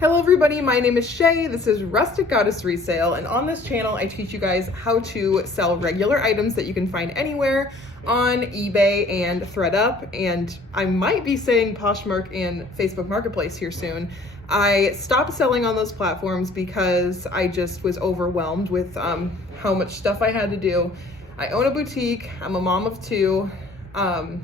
Hello everybody, my name is Shay. This is Rustic Goddess Resale, and on this channel I teach you guys how to sell regular items that you can find anywhere on eBay and ThredUp, and I might be saying Poshmark and Facebook Marketplace here soon. I stopped selling on those platforms because I just was overwhelmed with how much stuff I had to do. I own a boutique, I'm a mom of two, and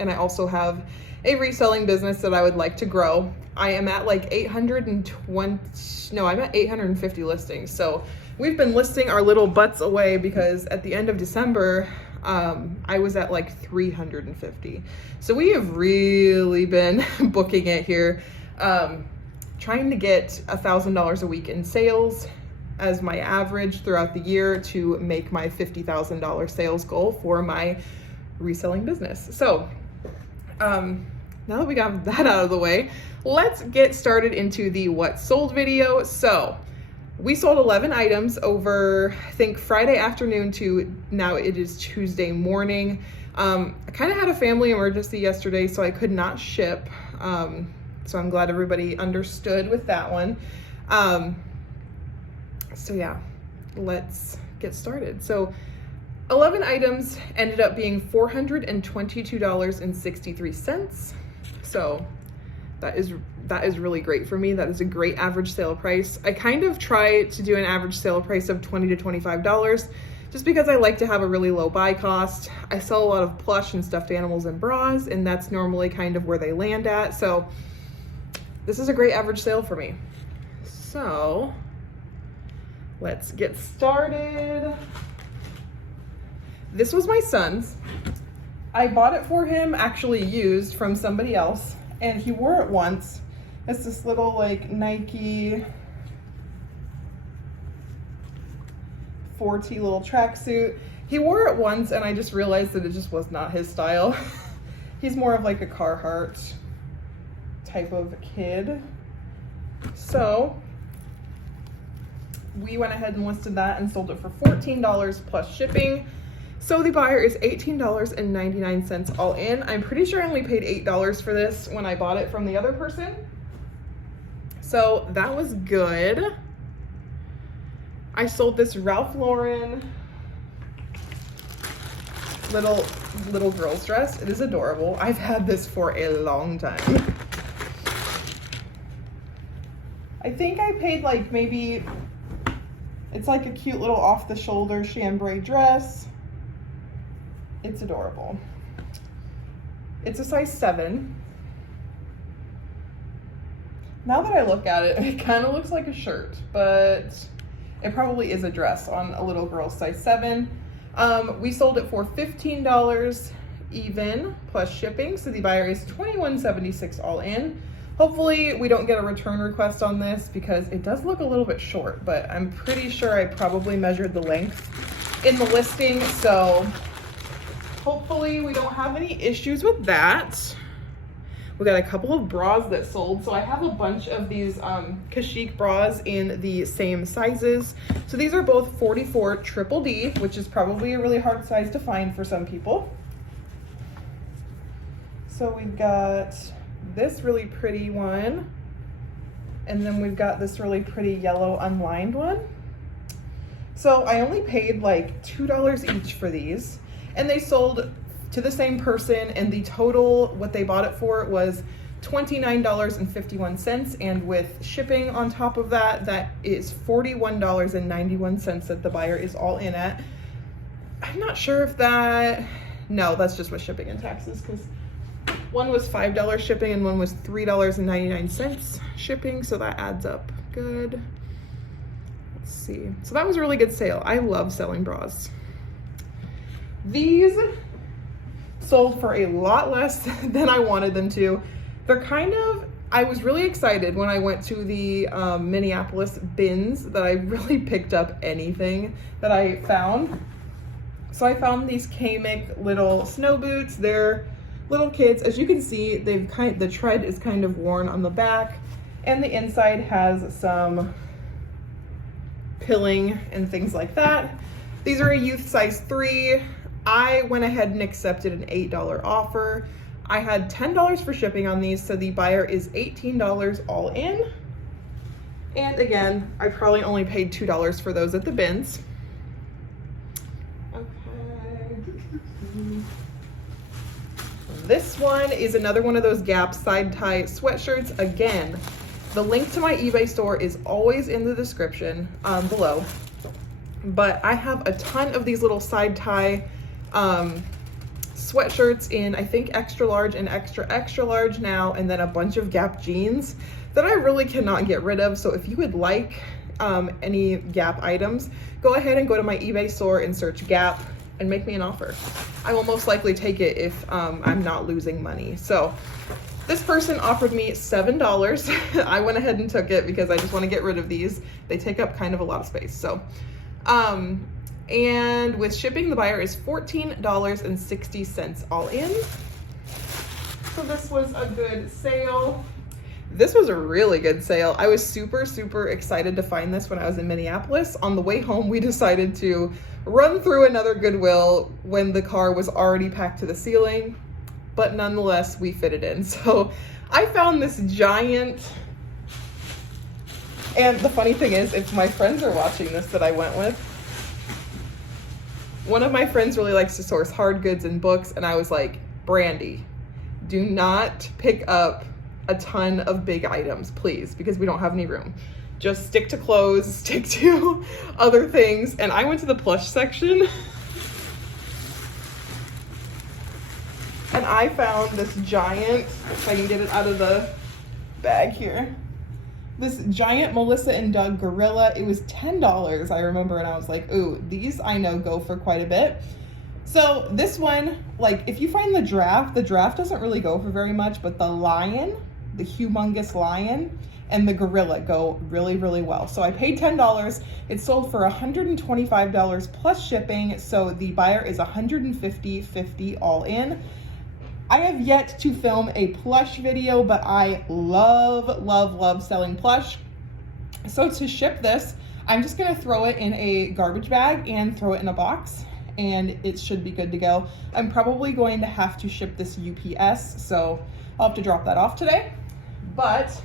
I also have a reselling business that I would like to grow. I am at like 850 listings. So we've been listing our little butts away because at the end of December, I was at like 350. So we have really been booking it here, trying to get $1,000 a week in sales as my average throughout the year to make my $50,000 sales goal for my reselling business. So, now that we got that out of the way, let's get started into the what sold video. So we sold 11 items over, I think, Friday afternoon to now it is Tuesday morning. I kind of had a family emergency yesterday, so I could not ship. So I'm glad everybody understood with that one. So yeah, let's get started. So 11 items ended up being $422.63. So that is really great for me. That is a great average sale price. I kind of try to do an average sale price of $20 to $25 just because I like to have a really low buy cost. I sell a lot of plush and stuffed animals and bras, and that's normally kind of where they land at. So this is a great average sale for me. So let's get started. This was my son's. I bought it for him, actually used from somebody else, and he wore it once. It's this little like Nike 4T little tracksuit. He wore it once and I just realized that it just was not his style. He's more of like a Carhartt type of kid. So we went ahead and listed that and sold it for $14 plus shipping. So the buyer is $18.99 all in. I'm pretty sure I only paid $8 for this when I bought it from the other person. So that was good. I sold this Ralph Lauren little girl's dress. It is adorable. I've had this for a long time. I think I paid like maybe, it's like a cute little off the shoulder chambray dress. It's adorable. It's a size 7. Now that I look at it, it kind of looks like a shirt, but it probably is a dress on a little girl's size 7. We sold it for $15 even plus shipping, so the buyer is $21.76 all in. Hopefully we don't get a return request on this because it does look a little bit short, but I'm pretty sure I probably measured the length in the listing, so hopefully we don't have any issues with that. We got a couple of bras that sold. So I have a bunch of these Kmac bras in the same sizes. So these are both 44 triple D, which is probably a really hard size to find for some people. So we've got this really pretty one. And then we've got this really pretty yellow unlined one. So I only paid like $2 each for these. And they sold to the same person, and the total, what they bought it for, was $29.51, and with shipping on top of that, that is $41.91 that the buyer is all in at. I'm not sure if that, no, that's just with shipping and taxes, because one was $5 shipping and one was $3.99 shipping, so that adds up good. Let's see. So that was a really good sale. I love selling bras. These sold for a lot less than I wanted them to. They're kind of, I was really excited when I went to the Minneapolis bins that I really picked up anything that I found. So I found these Kmac little snow boots. They're little kids. As you can see, the tread is kind of worn on the back, and the inside has some pilling and things like that. These are a youth size 3. I went ahead and accepted an $8 offer. I had $10 for shipping on these, so the buyer is $18 all in. And again, I probably only paid $2 for those at the bins. Okay. This one is another one of those Gap side tie sweatshirts. Again, the link to my eBay store is always in the description below. But I have a ton of these little side tie sweatshirts in, I think, extra large and extra large now, and then a bunch of Gap jeans that I really cannot get rid of. So if you would like any Gap items, go ahead and go to my eBay store and search Gap and make me an offer. I will most likely take it if I'm not losing money. So this person offered me $7. I went ahead and took it because I just want to get rid of these. They take up kind of a lot of space. So, and with shipping, the buyer is $14.60 all in. So this was a good sale. This was a really good sale. I was super excited to find this when I was in Minneapolis. On the way home, we decided to run through another Goodwill when the car was already packed to the ceiling, but nonetheless, we fit it in. So I found this giant, and the funny thing is, if my friends are watching this that I went with, one of my friends really likes to source hard goods and books, and I was like, Brandy, do not pick up a ton of big items, please, because we don't have any room. Just stick to clothes, stick to other things. And I went to the plush section and I found this giant, if I can get it out of the bag here, this giant Melissa & Doug gorilla. It was $10, I remember, and I was like, ooh, these I know go for quite a bit. So this one, like, if you find the draft doesn't really go for very much, but the lion, the humongous lion, and the gorilla go really well. So I paid $10. It sold for $125 plus shipping. So the buyer is $150.50 all in. I have yet to film a plush video, but I love selling plush. So to ship this, I'm just gonna throw it in a garbage bag and throw it in a box, and it should be good to go. I'm probably going to have to ship this UPS, so I'll have to drop that off today. But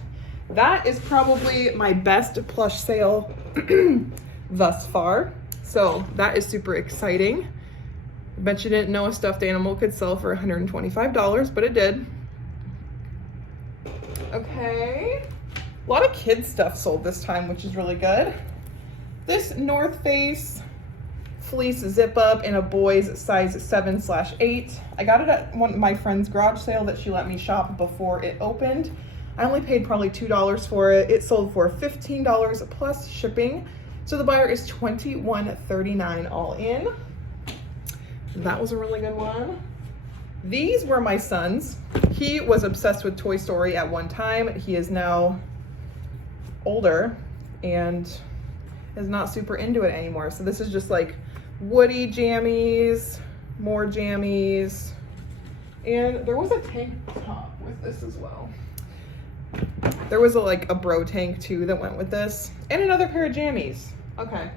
that is probably my best plush sale thus far. So that is super exciting. I bet you didn't know a stuffed animal could sell for $125, but it did. Okay. A lot of kids stuff sold this time, which is really good. This North Face fleece zip up in a boy's size 7/8. I got it at one of my friend's garage sale that she let me shop before it opened. I only paid probably $2 for it. It sold for $15 plus shipping. So the buyer is $21.39 all in. That was a really good one. These were my son's. He was obsessed with Toy Story at one time. He is now older and is not super into it anymore. So this is just like Woody jammies, more jammies. And there was a tank top with this as well. There was a bro tank too that went with this, and another pair of jammies. Okay,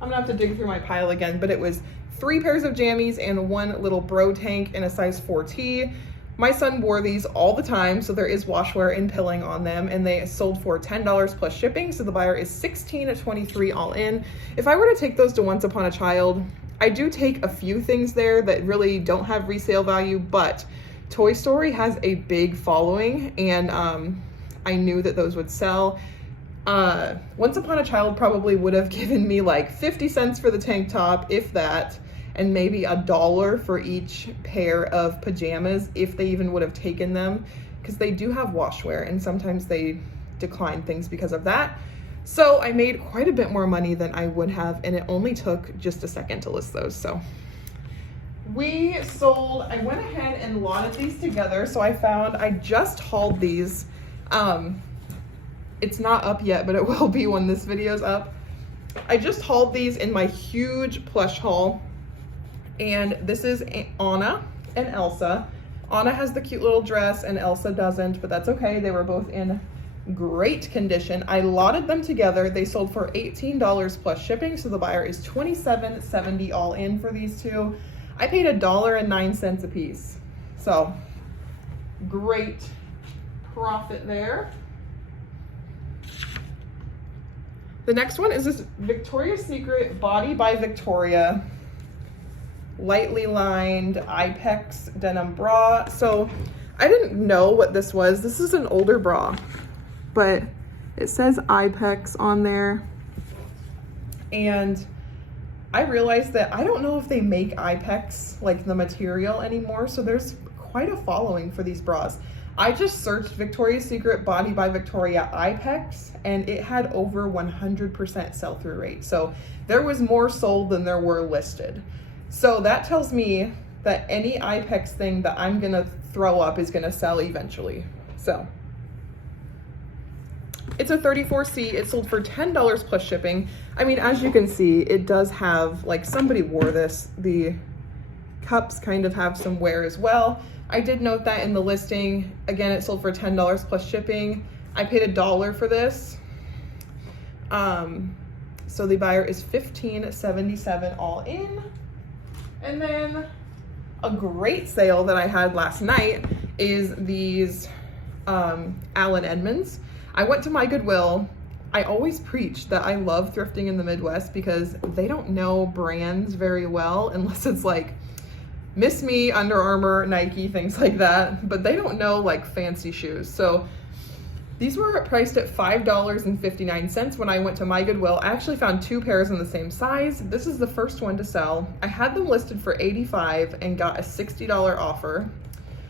I'm gonna have to dig through my pile again, but it was 3 pairs of jammies and 1 little bro tank in a size 4T. My son wore these all the time, so there is washwear and pilling on them, and they sold for $10 plus shipping, so the buyer is $16.23 all in. If I were to take those to Once Upon a Child, I do take a few things there that really don't have resale value, but Toy Story has a big following, and I knew that those would sell. Once Upon a Child probably would have given me like 50 cents for the tank top, if that, and maybe $1 for each pair of pajamas, if they even would have taken them, because they do have washwear and sometimes they decline things because of that. So I made quite a bit more money than I would have, and it only took just a second to list those. So we sold, I went ahead and lotted these together. So I just hauled these. It's not up yet, but it will be when this video's up. I just hauled these in my huge plush haul. And this is Anna and Elsa. Anna has the cute little dress and Elsa doesn't, but that's okay. They were both in great condition. I lotted them together. They sold for $18 plus shipping, so the buyer is $27.70 all in for these two. I paid $1.09 a piece. So great profit there. The next one is this Victoria's Secret Body by Victoria lightly lined Ipex denim bra. So I didn't know what this was. This is an older bra, but it says Ipex on there. And I realized that I don't know if they make Ipex, like the material, anymore. So there's quite a following for these bras. I just searched Victoria's Secret Body by Victoria Ipex, and it had over 100% sell-through rate. So there was more sold than there were listed. So that tells me that any Ipex thing that I'm gonna throw up is gonna sell eventually. So it's a 34C. It sold for $10 plus shipping. I mean, as you can see, it does have, like, somebody wore this. The cups kind of have some wear as well. I did note that in the listing. Again, it sold for $10 plus shipping. I paid $1 for this. So the buyer is $15.77 all in. And then a great sale that I had last night is these Allen Edmonds. I went to my Goodwill. I always preach that I love thrifting in the Midwest because they don't know brands very well unless it's like Miss Me, Under Armour, Nike, things like that, but they don't know like fancy shoes. So these were priced at $5.59 when I went to my Goodwill. I actually found 2 pairs in the same size. This is the first one to sell. I had them listed for $85 and got a $60 offer.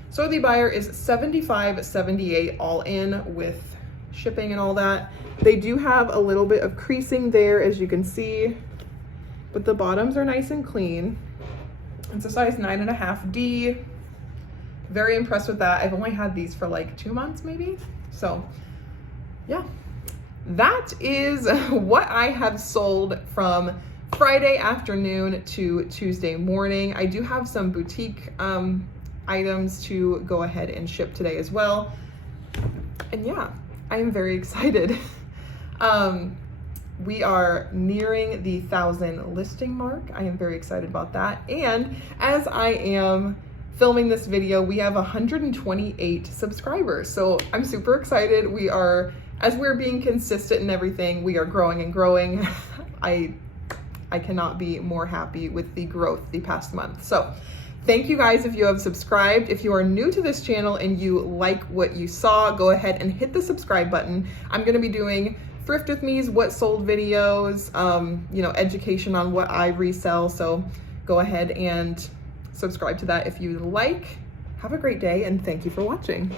So the buyer is $75.78 all in with shipping and all that. They do have a little bit of creasing there, as you can see, but the bottoms are nice and clean. It's a size 9.5D. Very impressed with that. I've only had these for like 2 months maybe. So yeah, that is what I have sold from Friday afternoon to Tuesday morning. I do have some boutique items to go ahead and ship today as well. And yeah, I am very excited. We are nearing the 1,000 listing mark. I am very excited about that. And as I am filming this video, we have 128 subscribers. So I'm super excited. We are, as we're being consistent in everything, we are growing and growing. I cannot be more happy with the growth the past month. So thank you guys if you have subscribed. If you are new to this channel and you like what you saw, go ahead and hit the subscribe button. I'm gonna be doing Thrift With Me's what sold videos, you know, education on what I resell. So go ahead and subscribe to that if you like. Have a great day and thank you for watching.